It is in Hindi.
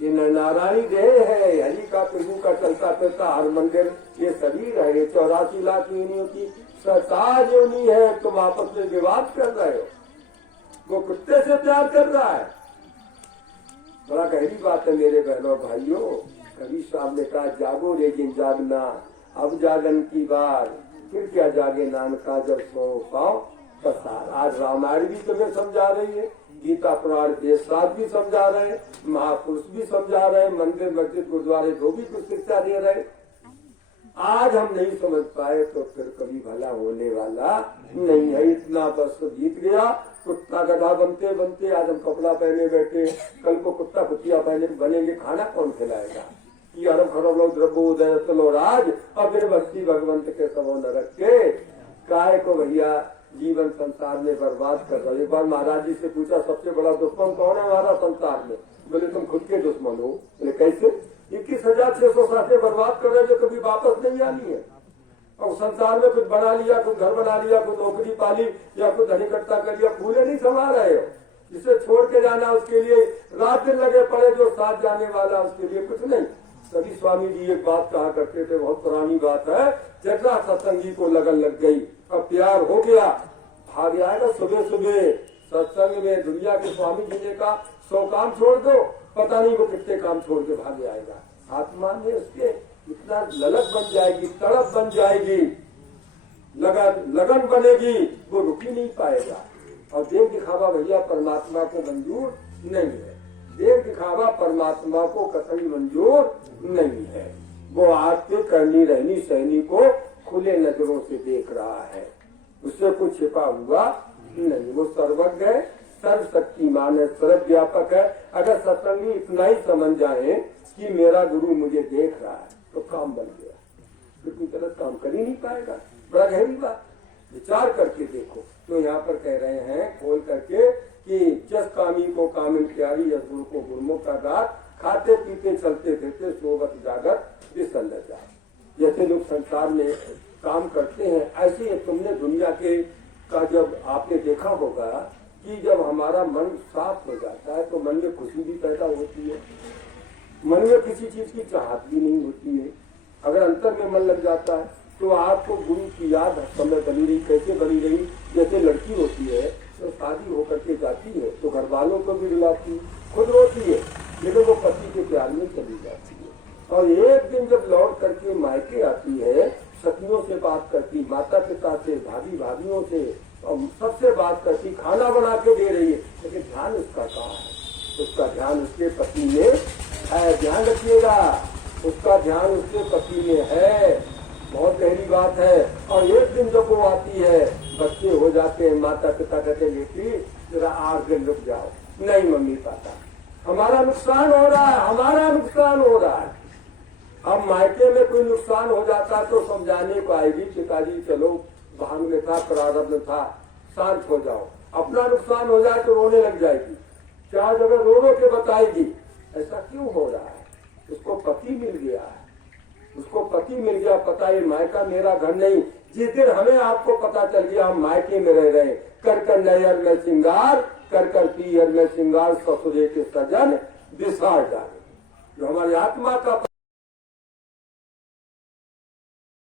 ये नारायणी देह है, हरि का प्रभु का चलता फिरता हर मंदिर ये शरीर है, ये 84 लाख योनियों की सताज योनि है। तुम आपस में विवाद कर रहे हो, वो कुत्ते से प्यार कर रहा है। बड़ा गहरी बात है मेरे बहनों भाइयों। कबीर साहब ने कहा जागो रे जिन जागना, अब जागन की बार, फिर क्या जागे नानका जब सो पाओ पसार। आज रामायण भी तुम्हें समझा रही है, गीता पुराण वेद शास्त्र भी समझा रहे हैं, महापुरुष भी समझा रहे हैं, मंदिर मस्जिद गुरुद्वारे जो भी कुछ शिक्षा दे रहे। आज हम नहीं समझ पाए तो फिर कभी भला होने वाला नहीं है। इतना बस जीत गया। कुत्ता गधा बनते बनते आज हम कपड़ा पहने बैठे, कल को कुत्ता कुतिया पहने बनेंगे। खाना कौन खिलाएगा? हरम खरब लोग द्रव्योदय चलो राज, और फिर भक्ति भगवंत के सबो नरक के काय को भैया जीवन संसार में बर्बाद कर रहे। एक बार महाराज जी से पूछा सबसे बड़ा दुश्मन कौन है हमारा संसार में? बोले तुम खुद के दुश्मन हो। बोले कैसे? 21,600 साथें बर्बाद कर रहे जो कभी वापस नहीं आनी है। और संसार में कुछ बना लिया, कुछ घर बना लिया, कुछ नौकरी पाली या कुछ धन इकट्ठा कर लिया, फूले नहीं संभाल रहे हो। जिसे छोड़ के जाना उसके लिए रात दिन लगे पड़े, जो साथ जाने वाला उसके लिए कुछ नहीं। सभी स्वामी जी एक बात कहा करते थे, बहुत पुरानी बात है। जगह सत्संगी को लगन लग गई, अब प्यार हो गया, भाग आएगा सुबह सुबह सत्संग में। दुनिया के स्वामी जी ने कहा 100 काम छोड़ दो, पता नहीं वो कितने काम छोड़ के भाग आएगा। आत्मा में उसके इतना ललक बन जाएगी, तड़प बन जाएगी, लगन बनेगी, वो रुक ही नहीं पाएगा। और देव दिखावा भैया परमात्मा को मंजूर नहीं है। देव दिखावा परमात्मा को कतई मंजूर नहीं है। वो आके करनी रहनी सहनी को खुले नजरों से देख रहा है, उससे कुछ छिपा हुआ नहीं। वो सर्वज्ञ है, सर्वशक्तिमान है, सर्वव्यापक है। अगर सत्संगी इतना ही समझ जाए कि मेरा गुरु मुझे देख रहा है तो काम बन गया, फिर कोई गलत काम कर ही नहीं पाएगा। बड़ा गहरी बात, विचार करके देखो। तो यहाँ पर कह रहे हैं खोल करके कि जस कामी को कामिन प्यारी, यस गुरु को गुरमुख का गात, खाते पीते चलते फिरते सोवत जागत विसल जाए। जैसे लोग संसार में काम करते हैं, ऐसे ही तुमने दुनिया के का जब आपने देखा होगा कि जब हमारा मन साफ हो जाता है तो मन में खुशी भी पैदा होती है, मन में किसी चीज की चाहत भी नहीं होती है। अगर अंतर में मन लग जाता है तो आपको गुरु की याद समय बनी रही। कैसे बनी रही? जैसे लड़की होती है तो शादी होकर के जाती है तो घर वालों को भी रुलाती है, खुद रोती है, लेकिन वो पति के प्यार में चली जाती है। और एक दिन जब लौट करके मायके आती है, सखियों से बात करती, माता पिता से, भाभी भाभियों से, और सबसे बात करती, खाना बना के दे रही है, लेकिन ध्यान उसका कहाँ है? उसका ध्यान उसके पति में है। ध्यान रखिएगा, उसका ध्यान उसके पति में है। बहुत गहरी बात है। और एक दिन जब वो आती है, बच्चे हो जाते हैं, माता पिता कहते हैं बेटी जरा 8 दिन रुक जाओ। नहीं मम्मी पापा, हमारा नुकसान हो रहा है, हमारा नुकसान हो रहा है। अब मायके में कोई नुकसान हो जाता तो समझाने को आएगी, पिताजी चलो भांग में था, प्रारब्ध में था, शांत हो जाओ। अपना नुकसान हो जाए तो रोने लग जाएगी, 4 जगह रो रो के बताएगी ऐसा क्यों हो रहा है। उसको पति मिल गया है, उसको पति मिल गया, पता ये मायका मेरा घर नहीं। जिस दिन हमें आपको पता चल गया हम मायके में रह रहे, कर कर नैयर में श्रृंगार, कर कर पीहर में श्रृंगार, ससुरे के सजन विसार डाले। जो हमारी आत्मा का